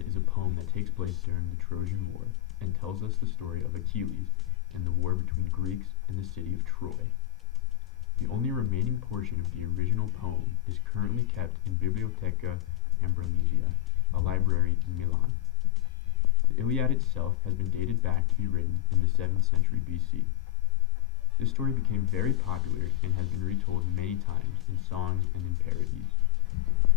Iliad is a poem that takes place during the Trojan War and tells us the story of Achilles and the war between Greeks and the city of Troy. The only remaining portion of the original poem is currently kept in Bibliotheca Ambrosiana, a library in Milan. The Iliad itself has been dated back to be written in the 7th century BC. This story became very popular and has been retold many times in songs and in parodies.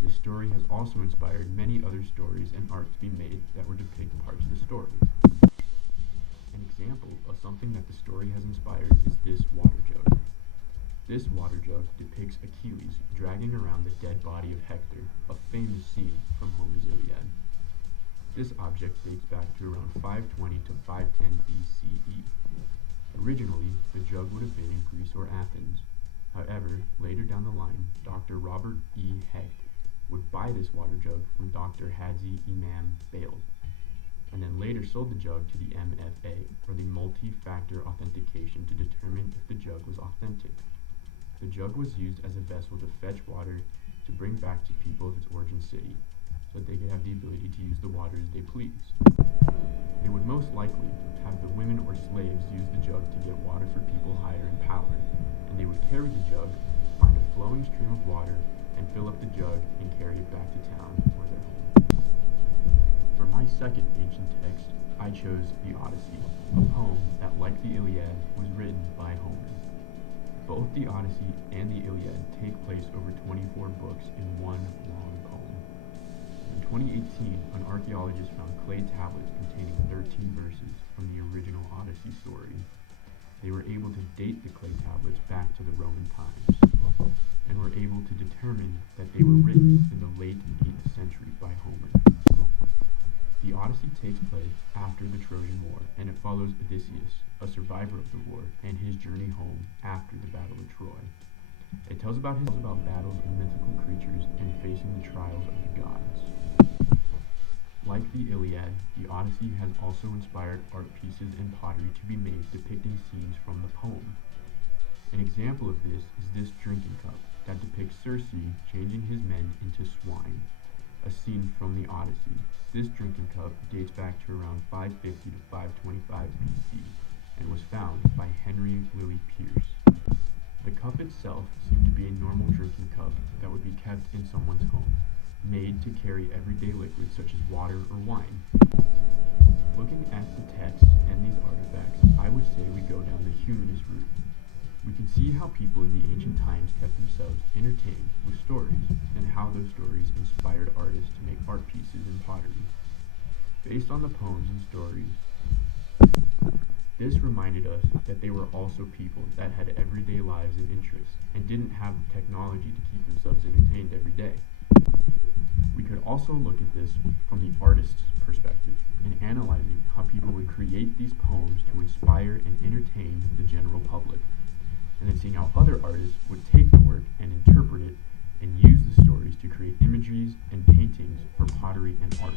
This story has also inspired many other stories and art to be made that would depict parts of the story. An example of something that the story has inspired is this water jug. This water jug depicts Achilles dragging around the dead body of Hector, a famous scene from Homer's Iliad. This object dates back to around 520 to 510 BCE. Originally, the jug would have been in Greece or Athens. However, later down the line, Dr. Robert E. Hecht would buy this water jug from Dr. Hadzi Imam Bale, and then later sold the jug to the MFA, or the multi-factor authentication, to determine if the jug was authentic. The jug was used as a vessel to fetch water to bring back to people of its origin city, so that they could have the ability to use the water as they pleased. They would most likely have the women or slaves use the jug to get water for people higher in power, and they would carry the jug, find a flowing stream of water, and fill up the jug and carry it back to town or their home. For my second ancient text, I chose the Odyssey, a poem that, like the Iliad, was written by Homer. Both the Odyssey and the Iliad take place over 24 books in one long poem. In 2018, an archaeologist found clay tablets containing 13 verses from the original Odyssey story. They were able to date the clay tablets back to the Roman times, and were able to determine that they were written in the late 8th century by Homer. The Odyssey takes place after the Trojan War, and it follows Odysseus, a survivor of the war, and his journey home after the Battle of Troy. It tells about battles of mythical creatures and facing the trials of the gods. Like the Iliad, the Odyssey has also inspired art pieces and pottery to be made depicting scenes from the poem. An example of this is this drinking cup that depicts Circe changing his men into swine, a scene from the Odyssey. This drinking cup dates back to around 550 to 525 BC and was found by Henry Lilly Pierce. The cup itself seemed to be a normal drinking cup that would be kept in someone's home, made to carry everyday liquids such as water or wine. Looking at the text and these artifacts, I would say we go down the humanist route. We can see how people in the ancient times kept themselves entertained with stories, and how those stories inspired artists to make art pieces and pottery. Based on the poems and stories, this reminded us that they were also people that had everyday lives and interests, and didn't have the technology to keep themselves entertained every day. We could also look at this from the artist's perspective, in analyzing how people would create these poems to inspire and entertain the general public, and then seeing how other artists would take the work and interpret it and use the stories to create imageries and paintings for pottery and art.